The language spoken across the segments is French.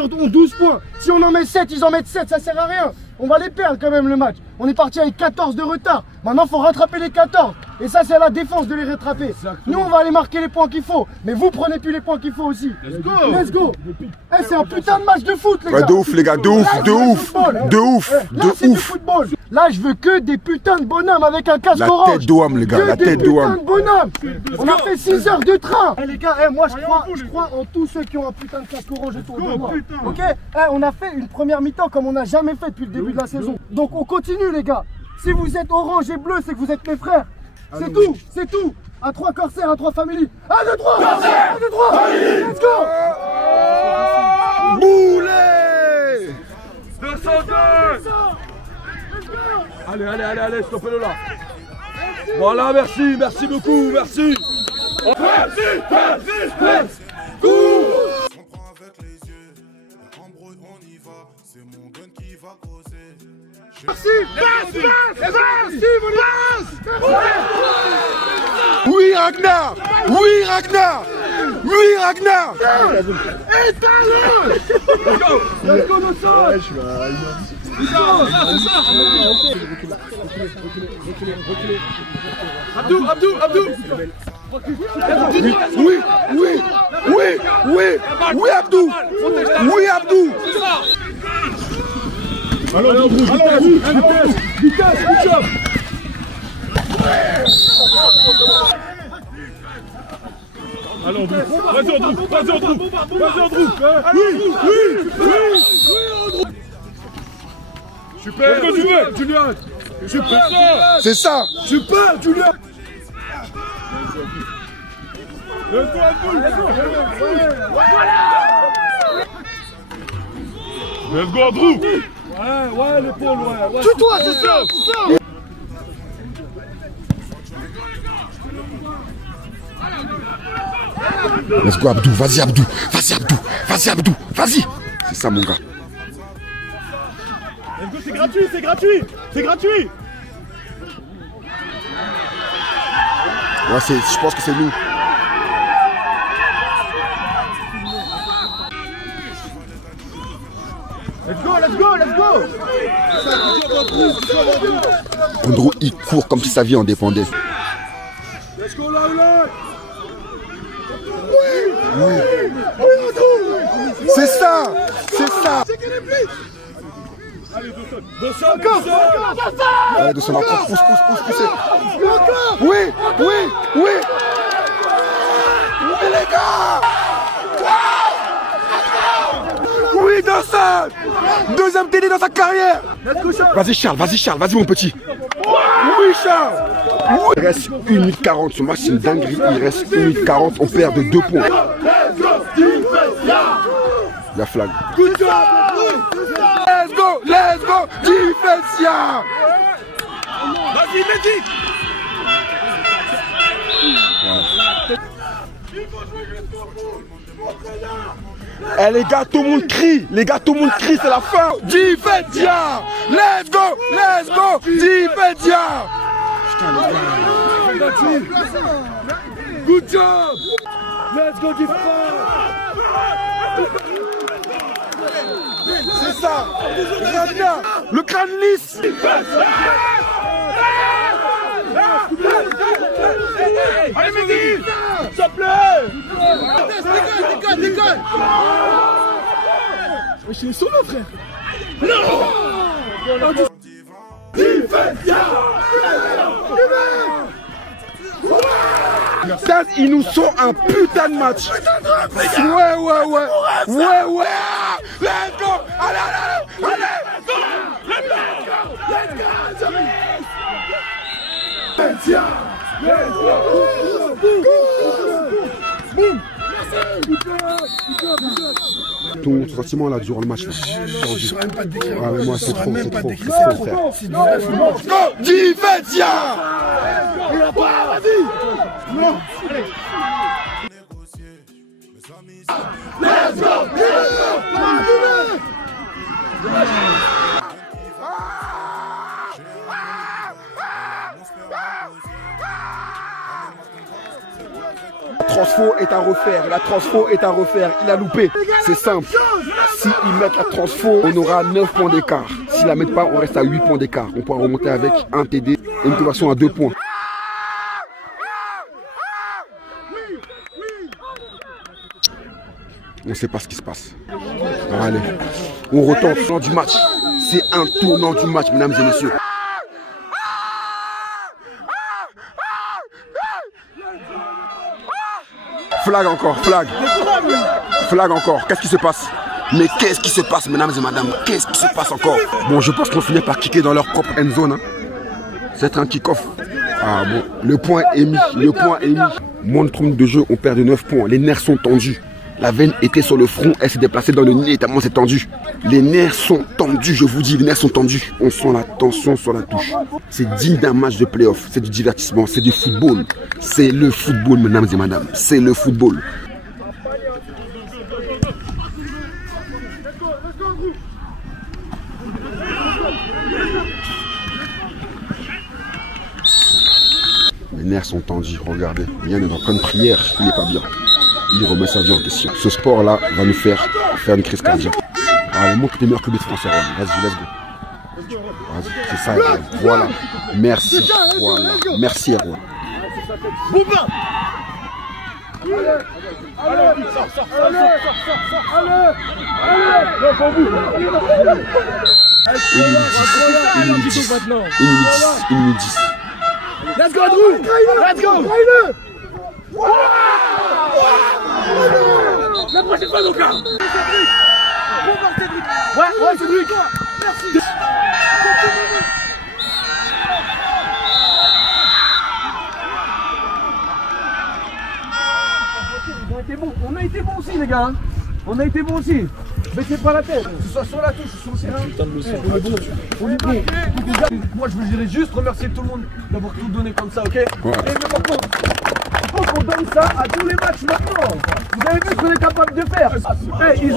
ont 12 points. Si on en met 7, ils en mettent 7, ça sert à rien. On va les perdre quand même le match. On est parti avec 14 de retard. Maintenant, il faut rattraper les 14. Et ça, c'est à la défense de les rattraper. Exactement. Nous, on va aller marquer les points qu'il faut. Mais vous prenez plus les points qu'il faut aussi. Let's go. Let's go. Eh, c'est un putain de match de foot, les gars. Ouais, de ouf, les gars, de ouf, Là, de c'est ouf, du football. de ouf, Là, de c'est du ouf. football. Là, je veux que des putains de bonhommes avec un casque La orange. tête d'Ouam, les gars, Que la des tête putains d'Ouam. de bonhommes. On a fait 6 heures de train. Eh les gars, moi je crois en tous ceux qui ont un putain de casque orange autour de moi. Ok, on a fait une première mi-temps comme on n'a jamais fait depuis le début de la saison. Donc on continue, les gars. Si vous êtes orange et bleu, c'est que vous êtes mes frères. C'est tout, c'est tout. À 3 corsaires, à 3 familles. 1, 2, 3. 1, 2, 3. Let's go. Boulet. 202. Allez, stoppez-le là. Voilà, merci beaucoup, merci. Merci. Comprends avec les yeux, en embrouille on y va, c'est mon gun qui va causer. Oui, Ragnar. Oui, Ragnar. Oui, Ragnar. Let's go, nos sœurs. Abdou. Oui, Abdou. Oui, Abdou. Alors, vitesse, good job. Allons, vas-y, Andrew. Oui, Andrew. Super, Julien. Super. C'est ça. Super, Julien. Let's go, Andrew. Ouais, l'épaule, ouais. Tue-toi, c'est ça. Let's go, Abdou. Vas-y, Abdou. Vas-y. C'est ça, mon gars. Let's go, c'est gratuit. Ouais, je pense que c'est nous. Let's go. Andrew, il court comme si sa vie en dépendait. Let's go, là. C'est ça. Allez, 200. Encore. Allez, de son approche. Pousse. Oui, les gars. Oui, Dawson. Deuxième TD dans sa carrière. Vas-y, Charles, vas-y, mon petit. Oui, Charles. Il reste 1 minute 40. Ce match, c'est une dinguerie. Il reste 1 minute 40. On perd de 2 points. La flag. Good job. Let's go, Defensia. Vas-y, Mehdi. Eh les gars, tout le monde crie. C'est la fin. Defensia. Let's go, Defensia. Good job. Let's go, defense. C'est ça. Ragnar, le crâne lisse. Allez, Mehdi. S'il te plaît. Décolle. Je suis solo, frère. Non. Ils nous sont un putain de match. Ouais. Let's go. Allez. Ton sentiment là durant le match là. Je sais même pas te décrire. Ouais, mais moi c'est trop, frère. C'est du vrai football. Go, Defensia. Vas-y. Non. Let's go. La transfo est à refaire, la transfo est à refaire. Il a loupé. C'est simple. S'ils mettent la transfo, on aura 9 points d'écart. S'ils la mettent pas, on reste à 8 points d'écart. On pourra remonter avec un TD et une conversion à 2 points. On ne sait pas ce qui se passe. Allez, on retente le tournant du match. C'est un tournant du match, mesdames et messieurs. Flag encore, flag. Flag encore. Qu'est-ce qui se passe? Mais qu'est-ce qui se passe, mesdames et madames? Qu'est-ce qui se passe encore? Bon, je pense qu'on finit par kicker dans leur propre end zone. Hein. C'est un kick-off. Ah bon, le point est mis. Le point est mis. Moins de 30 de jeu, on perd de 9 points. Les nerfs sont tendus. La veine était sur le front, elle s'est déplacée dans le nez tellement c'est tendu. Les nerfs sont tendus, je vous dis, les nerfs sont tendus. On sent la tension sur la touche. C'est digne d'un match de play-off, c'est du divertissement, c'est du football. C'est le football, mesdames et madames, c'est le football. Les nerfs sont tendus, regardez. Yann est en pleine prière, il n'est pas bien. Il remet sa vie en question. Ce sport-là va nous faire une crise cardiaque. Allez, montre que t'es meilleur que le français. Vas-y, let's go. Vas-y, c'est ça, Erwan. Voilà. Merci. Voilà. Merci, Erwan. Bouba! Une minute 10. Let's go, Drew! Let's go! La prochaine fois, mon gars! Ouais, Cédric! Merci! On a été bon aussi, les gars. On a été bon aussi. Baissez pas la tête, que ce soit sur la touche, sur le terrain. On est bon. On est bon. Moi, je voudrais juste remercier tout le monde d'avoir tout donné comme ça, ok? Ouais. Et maintenant, il faut qu'on donne ça à tous les matchs maintenant. Vous avez vu ce qu'on est capable de faire. Hey, ils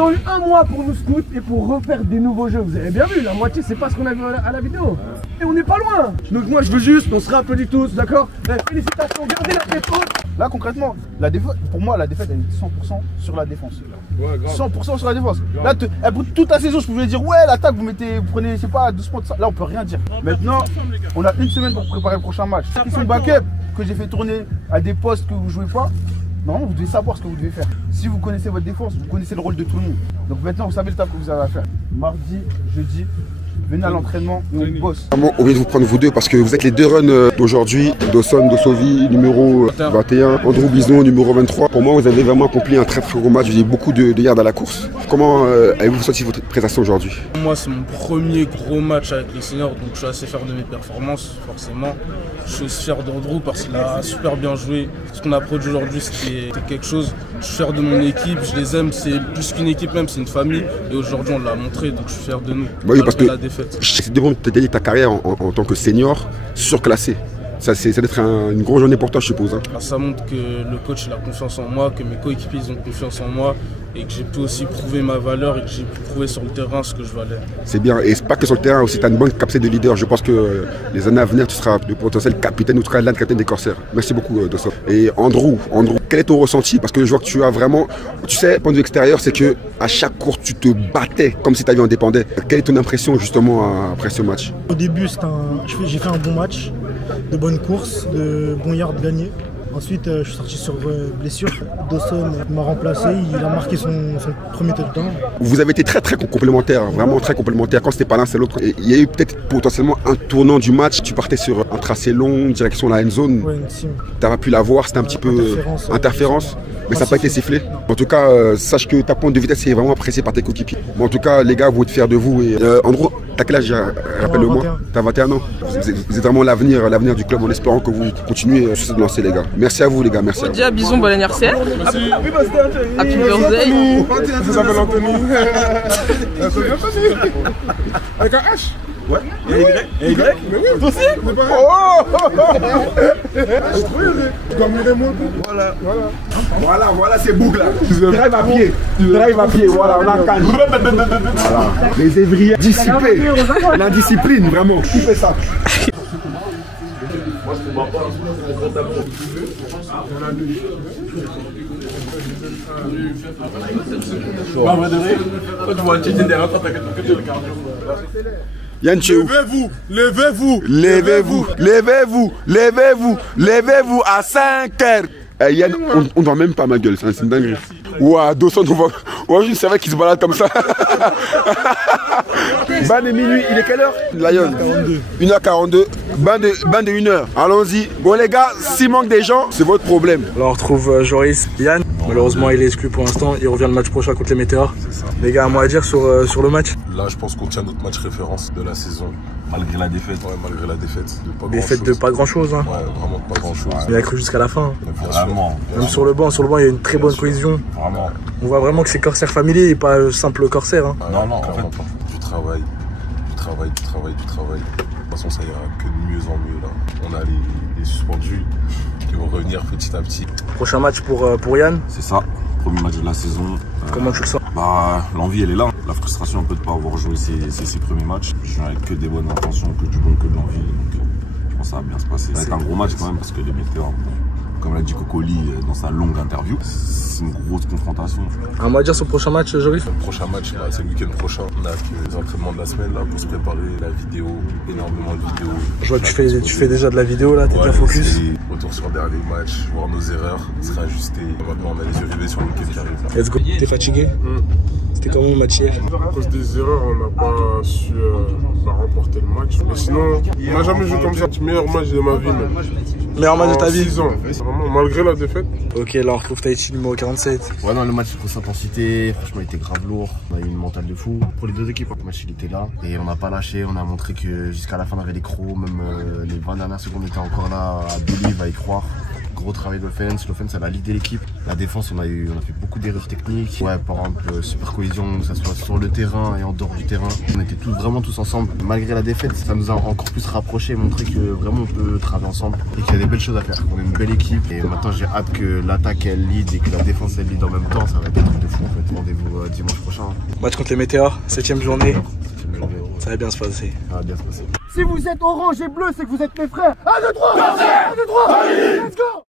ont eu un mois pour nous scout et pour refaire des nouveaux jeux. Vous avez bien vu, la moitié, c'est pas ce qu'on a vu à la vidéo. Et on n'est pas loin. Donc moi, je veux juste qu'on se réapplaudisse tous, d'accord? Hey, félicitations, gardez la tête haute. Là, concrètement, pour moi, la défaite, elle est 100% sur la défense. Ouais, grave. 100% sur la défense. Là, pour toute la saison, je pouvais dire, ouais, l'attaque, vous prenez, je sais pas, 12 points de ça. Là, on peut rien dire. Maintenant, on a une semaine pour préparer le prochain match. Ceux qui sont backup, que j'ai fait tourner à des postes que vous jouez pas, normalement, vous devez savoir ce que vous devez faire. Si vous connaissez votre défense, vous connaissez le rôle de tout le monde. Donc maintenant, vous savez le taf que vous avez à faire. Mardi, jeudi, venez à l'entraînement et on bosse. On vient de vous prendre vous deux parce que vous êtes les deux runs d'aujourd'hui. Dawson Dosovi, numéro 21, Andrew Bison, numéro 23. Pour moi, vous avez vraiment accompli un très gros match. Vous avez beaucoup de yards à la course. Comment avez-vous senti votre prestation aujourd'hui? Moi, c'est mon premier gros match avec les seniors, donc je suis assez fier de mes performances, forcément. Je suis aussi fier d'Andrew parce qu'il a super bien joué. Ce qu'on a produit aujourd'hui, c'était quelque chose. Je suis fier de mon équipe, je les aime. C'est plus qu'une équipe même, c'est une famille. Et aujourd'hui, on l'a montré, donc je suis fier de nous. Bah oui, parce que c'est devant ta carrière en tant que senior surclassé. Ça doit être une grosse journée pour toi, je suppose. Hein. Ça montre que le coach il a confiance en moi, que mes coéquipiers ont confiance en moi et que j'ai pu aussi prouver ma valeur et que j'ai pu prouver sur le terrain ce que je valais. C'est bien, et c'est pas que sur le terrain, aussi tu as une bonne capacité de leader. Je pense que les années à venir, tu seras de potentiel capitaine ou en tout cas l'un des capitaines des Corsaires. Merci beaucoup de ça. Et Andrew, quel est ton ressenti? Parce que je vois que tu as vraiment, tu sais, point de vue extérieur, c'est que à chaque course, tu te battais comme si ta vie en dépendait. Quelle est ton impression justement après ce match? Au début, j'ai fait un bon match, de bonnes courses, de bons yards gagnés. Ensuite, je suis sorti sur blessure. Dawson m'a remplacé, il a marqué son premier touchdown. Vous avez été très complémentaires, vraiment très complémentaires. Quand c'était pas l'un, c'est l'autre. Il y a eu peut-être potentiellement un tournant du match. Tu partais sur un tracé long, direction la end zone. Ouais, une sim. Tu n'as pas pu la voir, c'était un petit peu interférence. Mais ça n'a pas été sifflé. En tout cas, sache que ta pointe de vitesse est vraiment appréciée par tes coéquipiers. Bon, en tout cas, les gars, vous êtes fiers de vous. Et, en gros, t'as quel âge? Rappelle-le-moi. T'as 21 ans. Vous êtes vraiment l'avenir du club en espérant que vous continuez sur cette lancée, les gars. Merci à vous, les gars. Merci à vous. Déjà, Bison, bon anniversaire. Happy birthday. Ça s'appelle Anthony. Avec un H? Ouais. Et Y? Mais oui, toi aussi? Voilà, c'est boucle là. Drive à pied, voilà, on a canne. Voilà. Les évriers disciplinés. L'indiscipline, vraiment. Qui fait ça? Moi, je ne pas, c'est mon comptable. Pas vrai de vrai. Toi, tu vois un cheating derrière toi, t'inquiète pas que tu regardes. Yann, tu es où? Levez-vous, levez-vous, levez-vous, levez-vous, levez-vous, levez-vous à 5h. Eh, Yann, on ne voit même pas ma gueule, c'est une dinguerie. Ouah, Dawson, on voit juste c'est vrai qu'il se balade comme ça. Bain de minuit, il est quelle heure? Lion 1h42. Bain de 1h. Allons-y. Bon les gars, s'il manque des gens, c'est votre problème. Là on retrouve Joris, Yann. Malheureusement il est exclu pour l'instant, il revient le match prochain contre les Météores. Les gars, un mot à dire sur le match? Là je pense qu'on tient notre match référence de la saison. Malgré la défaite. Ouais, malgré la défaite. Défaite de pas grand chose. Hein. Ouais, vraiment pas grand chose. Il a cru jusqu'à la fin. Vraiment. Même sur le banc, il y a une très bonne cohésion. Vraiment. On voit vraiment que c'est corsaire familier et pas simple corsaire. Hein. Non, en fait, du travail. De toute façon, ça ira que de mieux en mieux là. On a les suspendus qui vont revenir petit à petit. Prochain match pour Yann. C'est ça. Premier match de la saison. Comment tu le sens? L'envie elle est là. La frustration un peu de ne pas avoir joué ces premiers matchs. Je viens avec que des bonnes intentions, que du bon, que de l'envie. Donc je pense que ça va bien se passer. Ça va être un gros match quand même parce que les Météores, comme l'a dit Cocoli dans sa longue interview, c'est une grosse confrontation. Un mot à dire sur le prochain match, Joris? Le prochain match, c'est le week-end prochain. On a que les entraînements de la semaine là, pour se préparer, la vidéo, énormément de vidéos. Je vois que tu fais déjà de la vidéo là, t'es déjà focus. Retour sur le dernier match, voir nos erreurs, se réajuster. Maintenant on a les yeux rivés sur le week-end qui arrive. Let's go. T'es fatigué? C'était comment le match hier? À cause des erreurs, on n'a pas su remporter le match. Mais sinon, on n'a jamais joué comme ça. Le meilleur match de ma vie même. Meilleur match de ta vie? 6 ans. Vraiment, malgré la défaite. Ok, là on retrouve Tahiti numéro 47. Ouais, non, le match, grosse intensité. Franchement, il était grave lourd. On a eu une mentale de fou. Pour les deux équipes, le match, il était là. Et on n'a pas lâché. On a montré que jusqu'à la fin, on avait les crocs. Même les 20 dernières secondes, on était encore là à Believe, à y croire. Gros travail d'offense. L'offense, elle a leadé l'équipe. La défense, on a fait beaucoup d'erreurs techniques. Ouais, par exemple, super cohésion, que ce soit sur le terrain et en dehors du terrain. On était vraiment tous ensemble. Malgré la défaite, ça nous a encore plus rapprochés, montré que vraiment on peut travailler ensemble et qu'il y a des belles choses à faire. On est une belle équipe et maintenant j'ai hâte que l'attaque elle lead et que la défense elle lead en même temps. Ça va être un truc de fou en fait. Rendez-vous dimanche prochain. Match contre les Météores, 7ème journée. Ça va bien se passer. Ça va bien se passer. Si vous êtes orange et bleu, c'est que vous êtes mes frères. 1, 2, 3 1, 2, 3 Let's go.